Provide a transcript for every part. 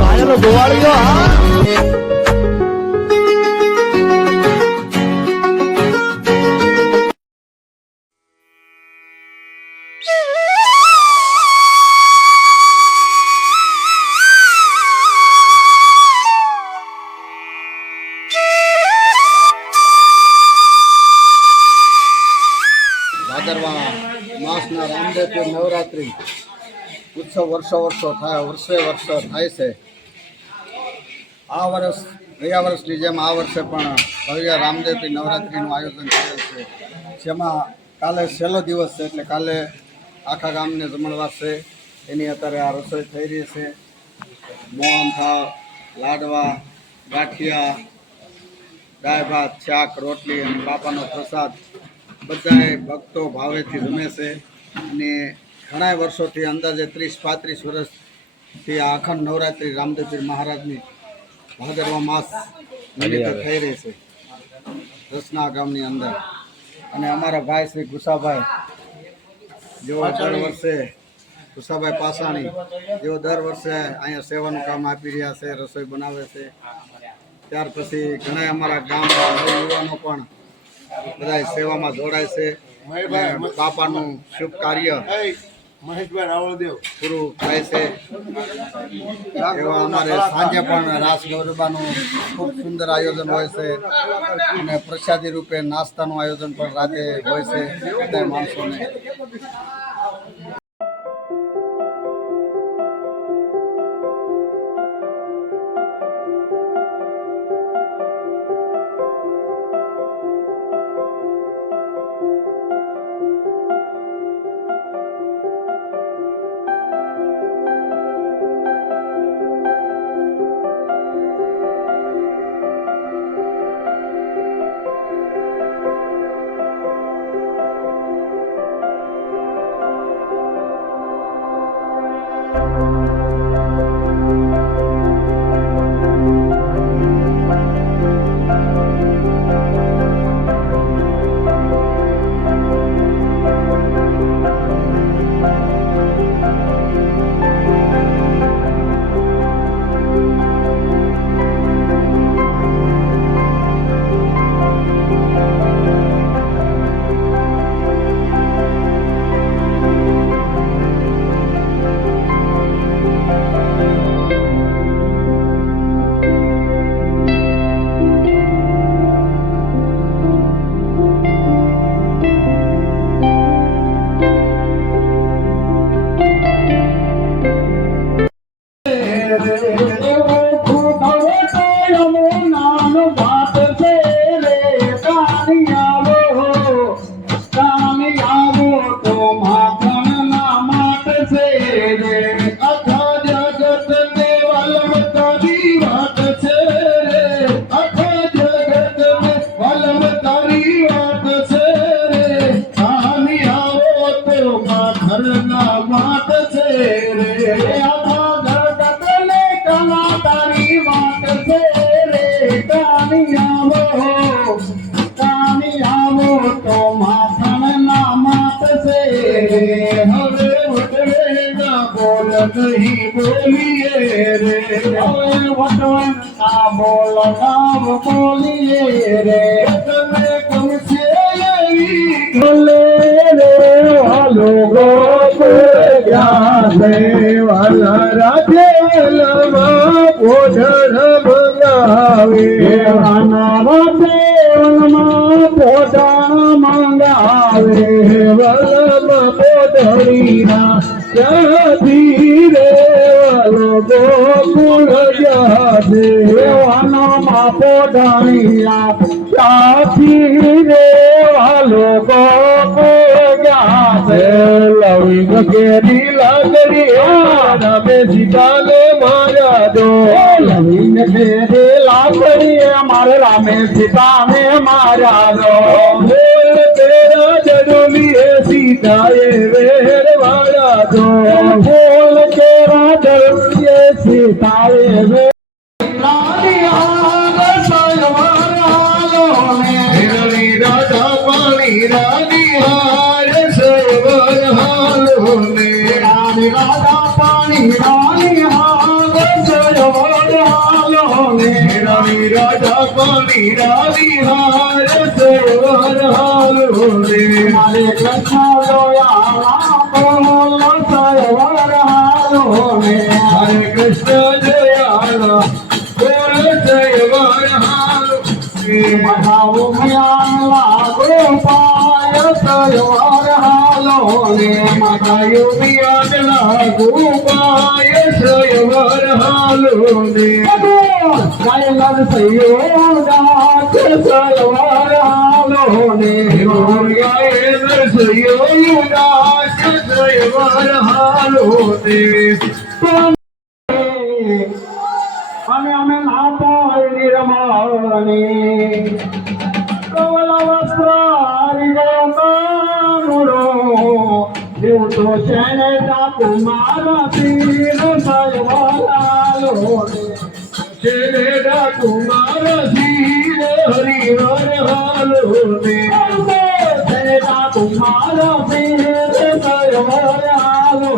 ઘાયલ ગોવાળીઓ હા ભાદરવા માસના રામદેવ નવરાત્રિ ઉત્સવ વર્ષો થાય છે. આ વર્ષ ગયા વર્ષની જેમ આ વર્ષે પણ ભવ્ય રામદેવ નવરાત્રિનું આયોજન થયેલ છે, જેમાં કાલે છેલ્લો દિવસ છે, એટલે કાલે આખા ગામને જમણવાર છે. એની અત્યારે આ રસોઈ થઈ રહી છે. મોહનથાળ, લાડવા, ગાંઠિયા, દાળ ભાત, શાક, રોટલી અને બાપાનો પ્રસાદ બધાએ ભક્તો ભાવેથી જમે છે. અને ઘણા વર્ષોથી અંદાજે 30-35 વર્ષથી આ અખંડ નવરાત્રિ રામદેવપીર મહારાજની ભાદરવા માસ નિમિત્તે થઈ રહી છે રસના ગામની અંદર. અને અમારા ભાઈ શ્રી ગુસાભાઈ જેઓ દર વર્ષે ગુસાભાઈ પાસાણી જેઓ દર વર્ષે અહીંયા સેવાનું કામ આપી રહ્યા છે, રસોઈ બનાવે છે. ત્યાર પછી ઘણા અમારા ગામના યુવાનો પણ બધા સેવામાં જોડાય છે. બાપાનું શુભ કાર્ય પૂરું થાય છે. એવા અમારે સાંજે પણ રાસ ગરબાનું ખૂબ સુંદર આયોજન હોય છે અને પ્રસાદી રૂપે નાસ્તાનું આયોજન પણ રાતે હોય છે બધા માણસોને. नहीं बोलिए रे बोल नाम बोलिए रे तुम से बोले रे वालो गो वाला राधे लमा पोधर मंगावे वाना राधे लमा पोधर मंगावे वलम पोधरीना धीरे वालो गोकुल जादे वाना मापो डानिया धीरे वालो गोकुल जादे लविंग केरी लगड़ी रमे सीता ने मारा दो लविंग केरी लगड़ी हमारे रामे सीता ने मारा दो बोल तेरा जरूरी है सीता ये वेर वाला दो बोल तेरा जरूरी है सीता ये वेर राधा पानी रानी हार सरवर हालों में राधा पानी रानी हार सरवर રાધા પાણી રાવિહાર સવાર હાલો રે મારે કૃષ્ણ જોયા બોલ સવાર હાલો રે હરે કૃષ્ણ જયાલા બોલ સવાર હાલો રે મધાઉ મિયા ગોપાય સવાર હાલો રે માતાયો મિયાદલા ગોપાય સવાર હાલો રે ગાય લવ સયો દાસ સવાર હાલો રે ગાય નરસયો યુદાસ સવાર હાલો રે અમે ના પાય નિર્માણી કવલ વસ્ત્રારી ગોકાનુરો દેવ તો શેને ડાકુ મારા પીર સયવાલાલો ચેલે ડાકુ મારા ધીર હરિવર હાલો રે શેને ડાકુ મારા પીર સયવાલાલો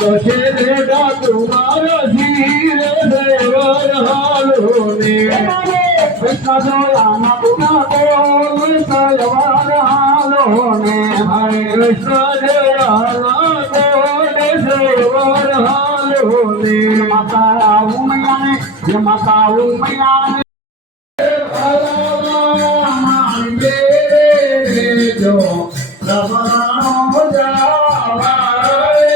તો ચેલે ડાકુ મારા ધીર હરિવર હાલો રે કૃષ્ણ જોયા ગુના બોલ સયવાર હાલો ને હરે કૃષ્ણ જયા ગોડ સવાર હાલો રે માતા ઉમયાને જો રમણો જાવા રે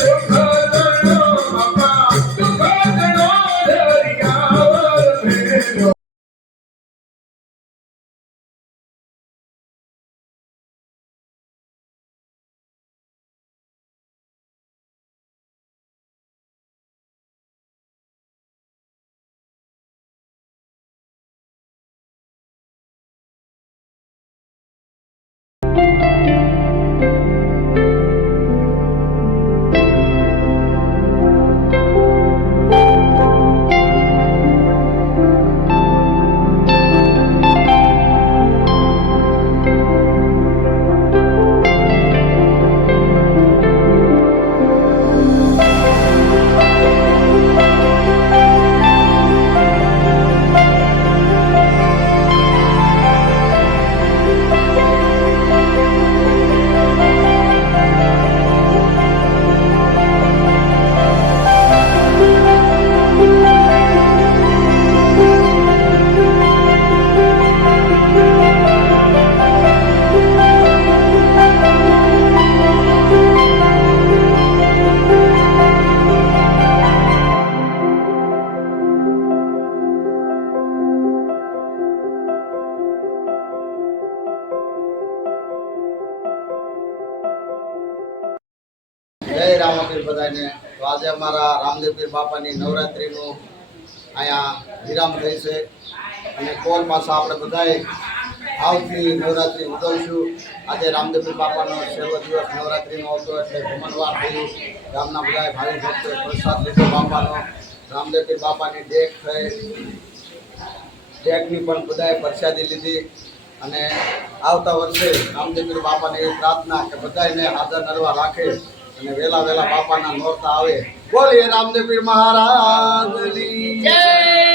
દુઃખ દણો બાપા દુઃખ દણો દરિયાવર ભેજો જય રામપીર બધાને. તો આજે અમારા રામદેવપીર બાપાની નવરાત્રિનું અહીંયા વિરામ થઈ છે અને કોલ પાછા આપણે બધાએ આવતી નવરાત્રિ ઉજવશું. આજે રામદેવપીર બાપાનો છેલ્લો દિવસ નવરાત્રિનો હતો એટલે જમણવાર થયું. ગામના બધાએ ભાવિ ભક્તોએ પ્રસાદ લીધો બાપાનો. રામદેવપીર બાપાની ડેક થઈ, ડેકની પણ બધાએ પ્રસાદી લીધી અને આવતા વર્ષે રામદેવપીર બાપાની એવી પ્રાર્થના કે બધાને હાજર નરવા રાખે અને વહેલા બાપાના નોરતા આવે. બોલીએ રામદેવપીર મહારાજની જય.